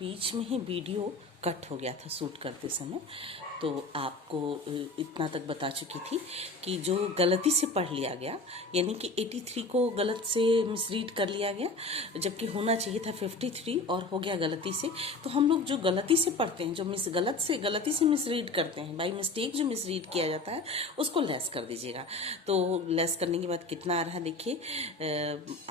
बीच में ही video cut हो गया था शूट करते समय, तो आपको इतना तक बता चुकी थी कि जो गलती से पढ़ लिया गया, यानी कि 83 को गलत से मिसरीड कर लिया गया, जबकि होना चाहिए था 53 और हो गया गलती से। तो हम लोग जो गलती से पढ़ते हैं, जो गलती से मिसरीड करते हैं, बाई मिस्टेक जो मिसरीड किया जाता है, उसको लेस कर दीजिएगा। तो लेस करने के बाद कितना आ रहा है देखिए,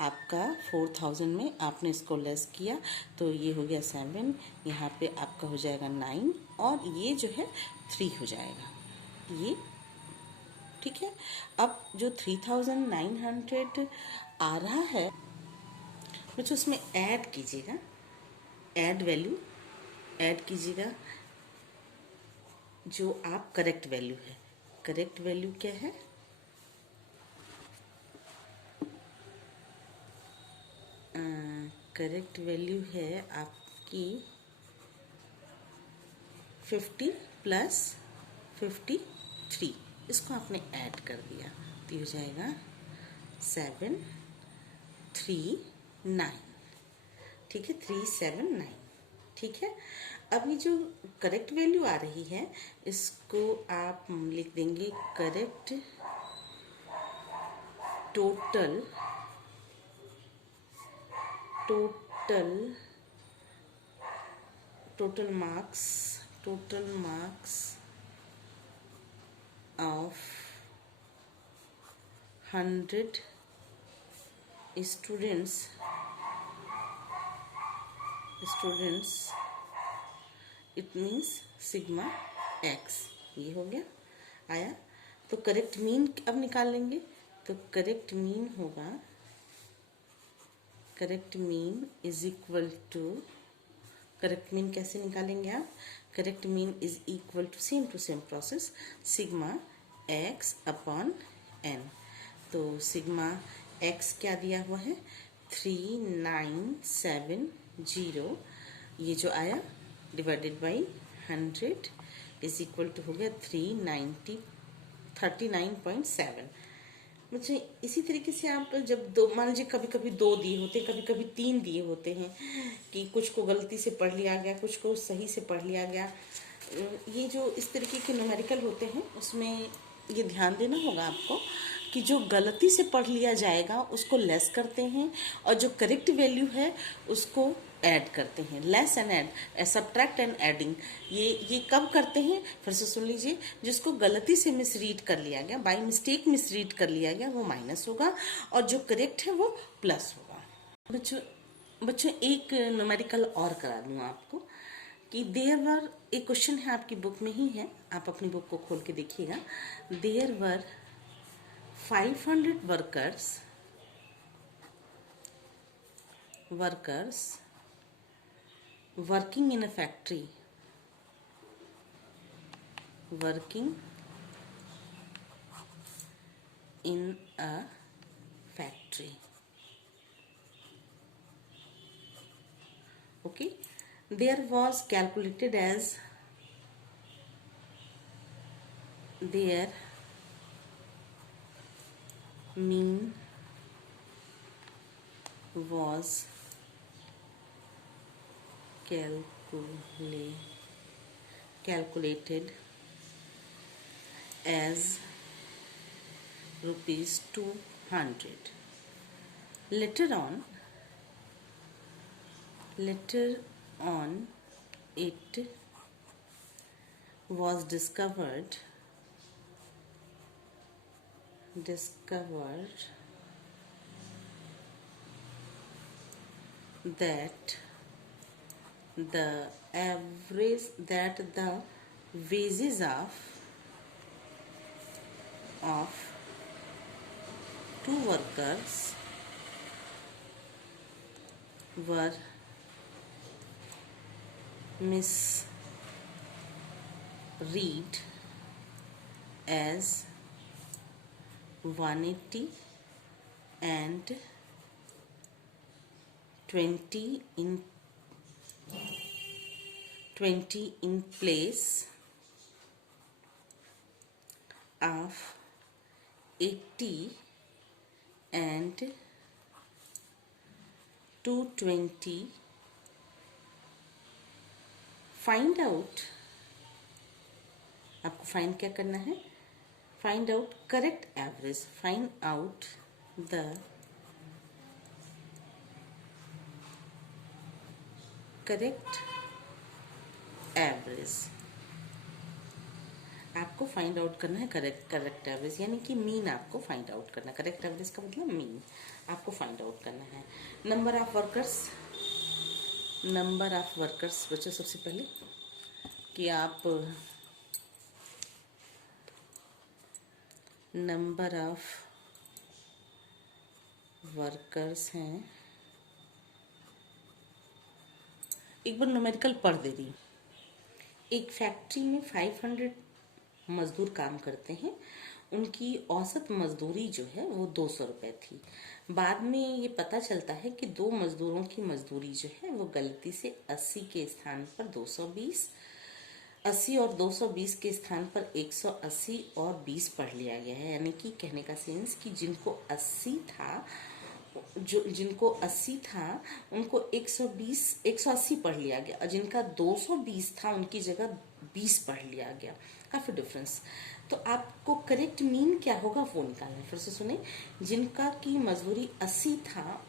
आपका 4000 में आपने इसको लेस किया तो ये हो गया 7, यहाँ पे आपका हो जाएगा 9 और ये जो है 3 हो जाएगा ये। ठीक है, अब जो 3900 आ रहा है बच्चों, उसमें ऐड कीजिएगा, ऐड वैल्यू ऐड कीजिएगा जो आप करेक्ट वैल्यू है। करेक्ट वैल्यू क्या है? करेक्ट वैल्यू है आपकी 50 प्लस 53। इसको आपने ऐड कर दिया तो ये हो जाएगा 739। ठीक है, 379। ठीक है, अब ये जो करेक्ट वैल्यू आ रही है इसको आप लिख देंगे correct total marks of 100 students it means sigma x. ये हो गया आया। तो करेक्ट मीन अब निकाल लेंगे। तो करेक्ट मीन होगा, correct mean is equal to, correct mean कैसे निकालेंगे आप? Correct mean is equal to same process, sigma x upon n. तो सिग्मा एक्स क्या दिया हुआ है? 3970। ये जो आया divided by 100 is equal to हो गया 39.7। मुझे इसी तरीके से आप जब दो, मान लीजिए कभी कभी 2 दिए होते हैं, कभी कभी 3 दिए होते हैं, कि कुछ को गलती से पढ़ लिया गया, कुछ को सही से पढ़ लिया गया। ये जो इस तरीके के न्यूमेरिकल होते हैं उसमें ये ध्यान देना होगा आपको कि जो गलती से पढ़ लिया जाएगा उसको लेस करते हैं और जो करेक्ट वैल्यू है उसको ऐड करते हैं। Less and add, subtract and adding, ये कब करते हैं? फिर से सुन लीजिए। जिसको गलती से मिसरीड कर लिया गया, बाय मिस्टेक मिसरीड कर लिया गया, वो माइनस होगा और जो करेक्ट है वो प्लस होगा। बच्चों एक न्यूमेरिकल और करा दूँ आपको कि देयर वर, एक क्वेश्चन है आपकी बुक में ही है, आप अपनी बुक को खोल के देखिएगा। There were 500 workers working in a factory, okay. There was calculated as their mean was calculated as rupees 200. Later on it was discovered that the wages of 2 workers were misread as 180 and 20 in place of 80 and 220 find out, आपको find क्या करना है, find out correct average, find out the correct average. आपको find out करना है correct average, यानी कि mean आपको फाइंड आउट करना है। करेक्ट एवरेज का मतलब मीन आपको फाइंड आउट करना है। Number of workers, number of workers बच्चों, सबसे पहले कि आप नंबर ऑफ वर्कर्स हैं, एक बार न्यूमेरिकल पढ़ दे रही। एक फैक्ट्री में 500 मजदूर काम करते हैं, उनकी औसत मजदूरी जो है वो 200 रुपये थी। बाद में ये पता चलता है कि दो मजदूरों की मजदूरी जो है वो गलती से 80 के स्थान पर 220, 80 और 220 के स्थान पर 180 और 20 पढ़ लिया गया है। यानी कि कहने का सेंस कि जिनको 80 था, जिनको 80 था उनको 120 180 पढ़ लिया गया, और जिनका 220 था उनकी जगह 20 पढ़ लिया गया। काफ़ी डिफरेंस। तो आपको करेक्ट मीन क्या होगा वो निकालना है। फिर से सुने, जिनका की मजदूरी 80 था,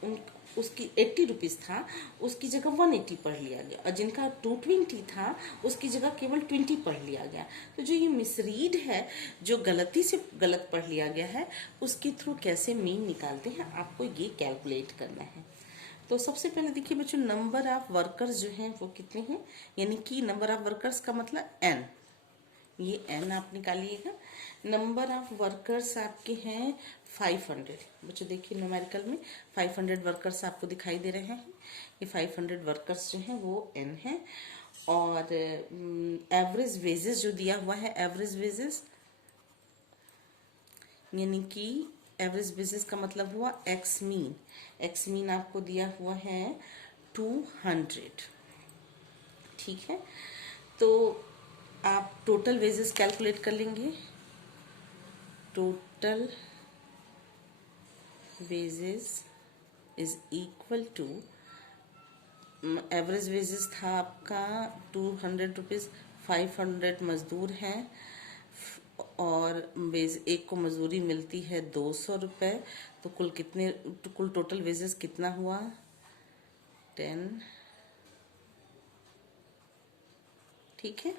उसकी 80 रुपीज़ था, उसकी जगह 180 पढ़ लिया गया, और जिनका 220 था उसकी जगह केवल 20 पढ़ लिया गया। तो जो ये मिसरीड है, जो गलती से गलत पढ़ लिया गया है, उसके थ्रू कैसे मीन निकालते हैं आपको ये कैलकुलेट करना है। तो सबसे पहले देखिए बच्चों, नंबर ऑफ वर्कर्स जो हैं वो कितने हैं, यानी कि नंबर ऑफ वर्कर्स का मतलब n, ये n आप निकालिएगा। नंबर ऑफ वर्कर्स आपके हैं 500। बच्चों देखिए न्यूमेरिकल में 500 वर्कर्स आपको दिखाई दे रहे हैं। ये 500 वर्कर्स जो हैं वो n है। और एवरेज वेजेस जो दिया हुआ है, एवरेज वेजेस यानी कि एवरेज वेजेस का मतलब हुआ एक्स मीन। एक्स मीन आपको दिया हुआ है 200। ठीक है, तो आप टोटल वेजेस कैलकुलेट कर लेंगे। Total wages is equal to, average wages था आपका 200 रुपीज़, 500 मजदूर हैं और एक को मजदूरी मिलती है 200 रुपये। तो कुल कितने, तो कुल टोटल वेजेस कितना हुआ 10। ठीक है,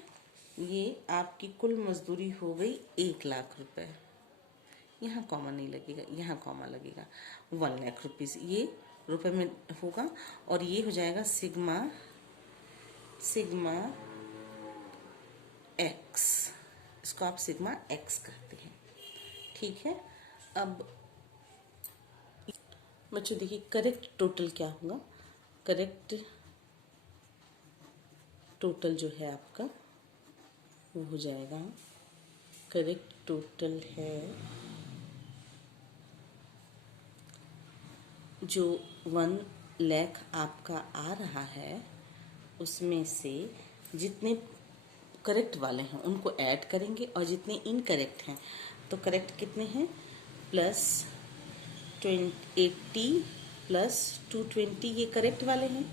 ये आपकी कुल मजदूरी हो गई 1,00,000 रुपये। यहाँ कॉमा नहीं लगेगा, यहाँ कॉमा लगेगा। 1,00,000 रुपीज़ ये रुपए में होगा, और ये हो जाएगा सिग्मा एक्स। इसको आप सिग्मा एक्स कहते हैं। ठीक है, अब बच्चों देखिए करेक्ट टोटल क्या होगा। करेक्ट टोटल जो है आपका वो हो जाएगा, करेक्ट टोटल है जो 1,00,000 आपका आ रहा है, उसमें से जितने करेक्ट वाले हैं उनको ऐड करेंगे, और जितने इनकरेक्ट हैं, तो करेक्ट कितने हैं प्लस 80 प्लस 220 ये करेक्ट वाले हैं।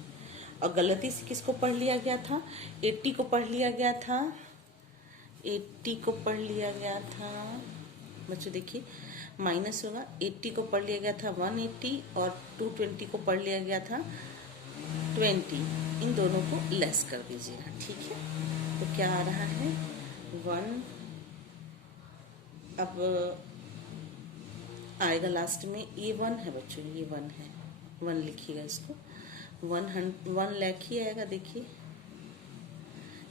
और गलती से किसको पढ़ लिया गया था, 80 को पढ़ लिया गया था, 80 को पढ़ लिया गया था। बच्चों देखिए माइनस होगा, 80 को पढ़ लिया गया था 180, और 220 को पढ़ लिया गया था 20। इन दोनों को लेस कर दीजिएगा। ठीक है, तो क्या आ रहा है 1, अब आएगा लास्ट में, ये 1 है बच्चों, ये 1 है, 1 लिखिएगा इसको। 1,00,000 ही आएगा देखिए,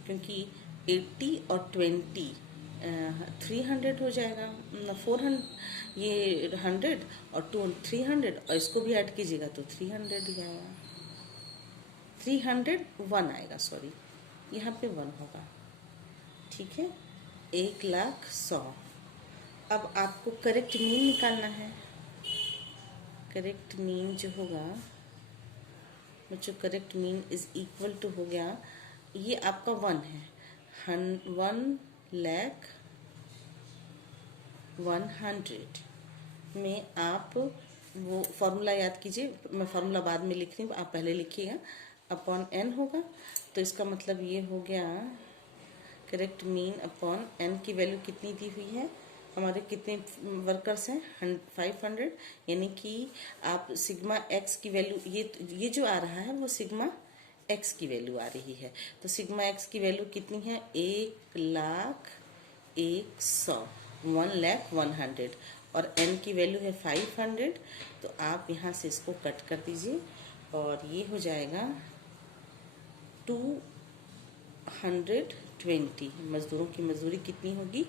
क्योंकि 80 और 20 300 हो जाएगा, 400 ये 100 और 300, और इसको भी ऐड कीजिएगा तो 300 ही आएगा। 301 आएगा, सॉरी यहाँ पे 1 होगा। ठीक है, 1,00,100। अब आपको करेक्ट मीन निकालना है। करेक्ट मीन जो होगा बच्चों, correct mean is equal to हो गया, ये आपका 1 है, 1,00,100 में आप वो फॉर्मूला याद कीजिए, मैं फॉर्मूला बाद में लिख रही हूँ, आप पहले लिखिएगा। अपॉन n होगा, तो इसका मतलब ये हो गया करेक्ट मीन अपॉन एन की वैल्यू कितनी दी हुई है, हमारे कितने वर्कर्स हैं 500, यानी कि आप सिग्मा एक्स की वैल्यू ये जो आ रहा है वो सिग्मा एक्स की वैल्यू आ रही है। तो सिग्मा एक्स की वैल्यू कितनी है 1,01,100 1,00,100 और एन की वैल्यू है 500। तो आप यहाँ से इसको कट कर दीजिए और ये हो जाएगा 220। मजदूरों की मजदूरी कितनी होगी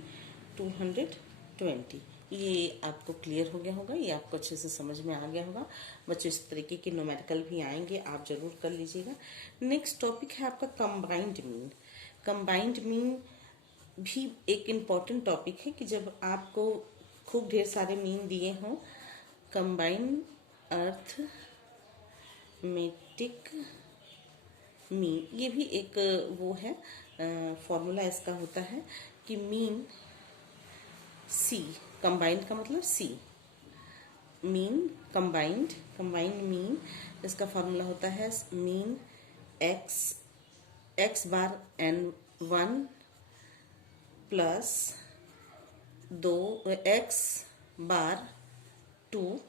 220। ये आपको क्लियर हो गया होगा, ये आपको अच्छे से समझ में आ गया होगा बच्चों। इस तरीके के न्यूमेरिकल भी आएंगे, आप जरूर कर लीजिएगा। नेक्स्ट टॉपिक है आपका कंबाइंड मीन। कंबाइंड मीन भी एक इम्पॉर्टेंट टॉपिक है कि जब आपको खूब ढेर सारे मीन दिए हों, कंबाइंड अर्थमेटिक मीन, ये भी एक वो है फॉर्मूला इसका होता है कि मीन सी, कंबाइंड का मतलब सी, मीन कंबाइंड मीन, इसका फॉर्मूला होता है मीन एक्स बार n1 प्लस 2x बार 2।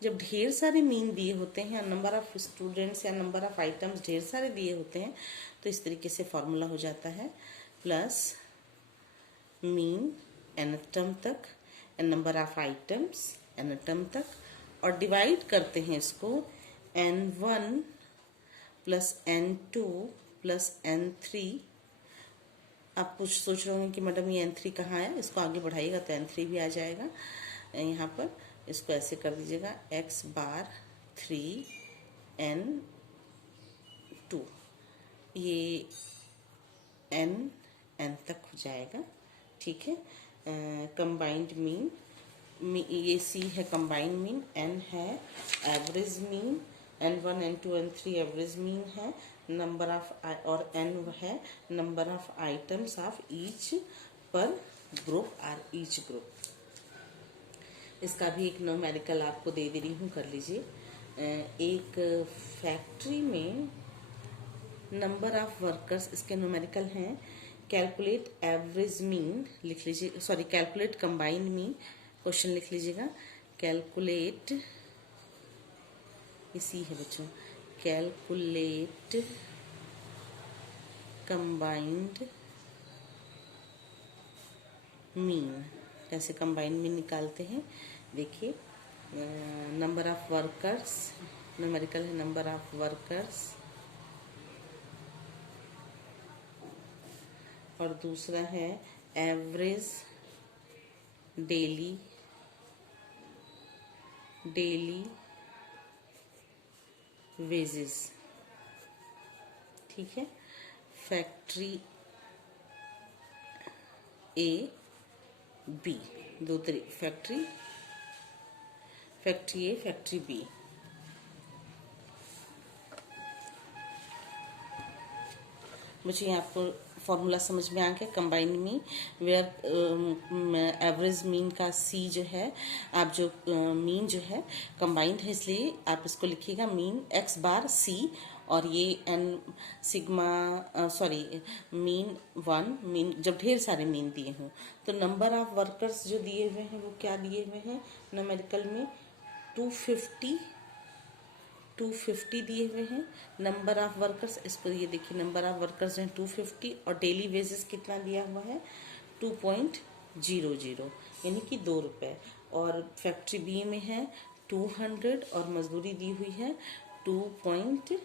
जब ढेर सारे मीन दिए होते हैं, नंबर ऑफ स्टूडेंट्स या नंबर ऑफ आइटम्स ढेर सारे दिए होते हैं, तो इस तरीके से फॉर्मूला हो जाता है प्लस मीन n टर्म तक n number of items n term तक, और डिवाइड करते हैं इसको n1 plus n2 plus n3। आप कुछ सोच रहे होंगे कि मैडम ये n3 कहाँ है, इसको आगे बढ़ाइएगा तो n3 भी आ जाएगा यहाँ पर। इसको ऐसे कर दीजिएगा x बार 3n2, ये n तक हो जाएगा, ठीक है। कंबाइंड मीन, ये सी है कंबाइंड मीन, n है average mean, n1 n2 n3 average mean है, नंबर ऑफ और n है number of items of each पर ग्रुप आर ईच ग्रुप। इसका भी एक न्यूमेरिकल आपको दे रही हूँ, कर लीजिए। एक फैक्ट्री में नंबर ऑफ वर्कर्स, इसके न्यूमेरिकल हैं कैलकुलेट एवरेज मीन, लिख लीजिए, sorry calculate combined mean, question लिख लीजिएगा कैलकुलेट, इसी है बच्चों, कैलकुलेट कंबाइंड मीन। कैसे कंबाइंड मीन निकालते हैं देखिए, नंबर ऑफ वर्कर्स, न्यूमेरिकल है नंबर ऑफ वर्कर्स, और दूसरा है एवरेज डेली वेजेस, ठीक है। फैक्ट्री ए बी, दो तरीके, फैक्ट्री ए फैक्ट्री बी। मुझे यहाँ आपको फॉर्मूला समझ में आ गया combined mean, where average mean का सी जो है, आप जो मीन जो है कंबाइंड है, इसलिए आप इसको लिखिएगा मीन एक्स बार सी, और ये n sigma sorry mean 1, mean जब ढेर सारे मीन दिए हों। तो नंबर ऑफ वर्कर्स जो दिए हुए हैं वो क्या दिए हुए हैं न्यूमेरिकल में 250 दिए हुए हैं। नंबर ऑफ वर्कर्स, इसको ये देखिए नंबर ऑफ वर्कर्स हैं 250, और डेली वेजेस कितना दिया हुआ है 2.00, यानी कि 2 रुपये। और फैक्ट्री बी में है 200 और मजदूरी दी हुई है 2.50,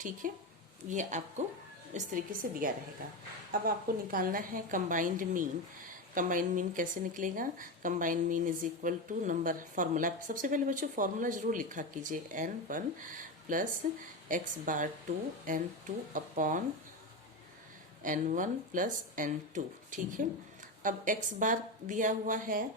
ठीक है। ये आपको इस तरीके से दिया रहेगा। अब आपको निकालना है कंबाइंड मीन। कंबाइंड मीन कैसे निकलेगा, combined mean is equal to number, formula सबसे पहले बच्चों फॉर्मूला जरूर लिखा कीजिए, n1 plus x bar 2 n2 upon n1 plus n2, ठीक है। अब x बार दिया हुआ है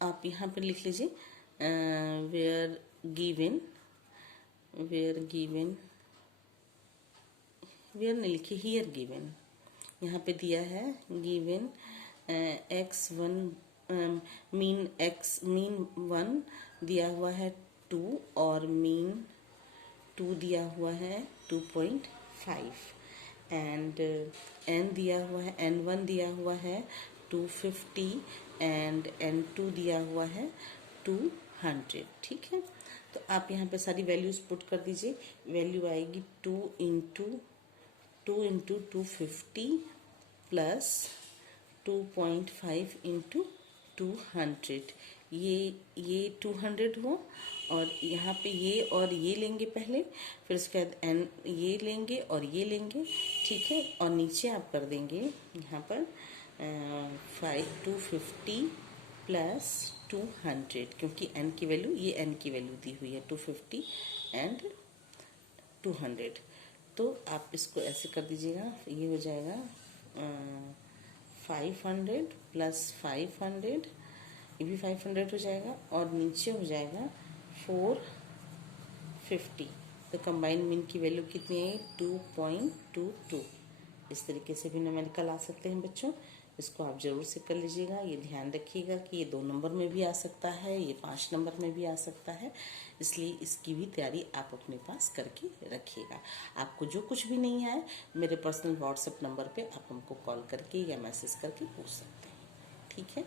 आप यहाँ पर लिख लीजिए वेयर गिवन, वेयर नहीं लिखिए, हियर गिवन, यहाँ पे दिया है गिवन x1 मीन 1 दिया हुआ है 2 और मीन 2 दिया हुआ है 2.5 एंड n दिया हुआ है n1 दिया हुआ है 250 एंड n2 दिया हुआ है 200। ठीक है, तो आप यहाँ पे सारी वैल्यूज पुट कर दीजिए। वैल्यू आएगी 2 इंटू 250 प्लस 2.5 इंटू 200। ये 200 हो और यहाँ पे ये और ये लेंगे पहले, फिर उसके बाद एन ये लेंगे और ये लेंगे। ठीक है, और नीचे आप कर देंगे यहाँ पर 250 प्लस 200, क्योंकि n की वैल्यू, ये n की वैल्यू दी हुई है 250 एंड 200। तो आप इसको ऐसे कर दीजिएगा, ये हो जाएगा 500 प्लस 500, ये भी 500 हो जाएगा और नीचे हो जाएगा 450। तो कंबाइंड मीन की वैल्यू कितनी है 2.22। इस तरीके से भी न्यूमेरिकल आ सकते हैं बच्चों, इसको आप जरूर से कर लीजिएगा। ये ध्यान रखिएगा कि ये 2 नंबर में भी आ सकता है, ये 5 नंबर में भी आ सकता है, इसलिए इसकी भी तैयारी आप अपने पास करके रखिएगा। आपको जो कुछ भी नहीं आए मेरे पर्सनल व्हाट्सएप नंबर पे आप हमको कॉल करके या मैसेज करके पूछ सकते हैं। ठीक है।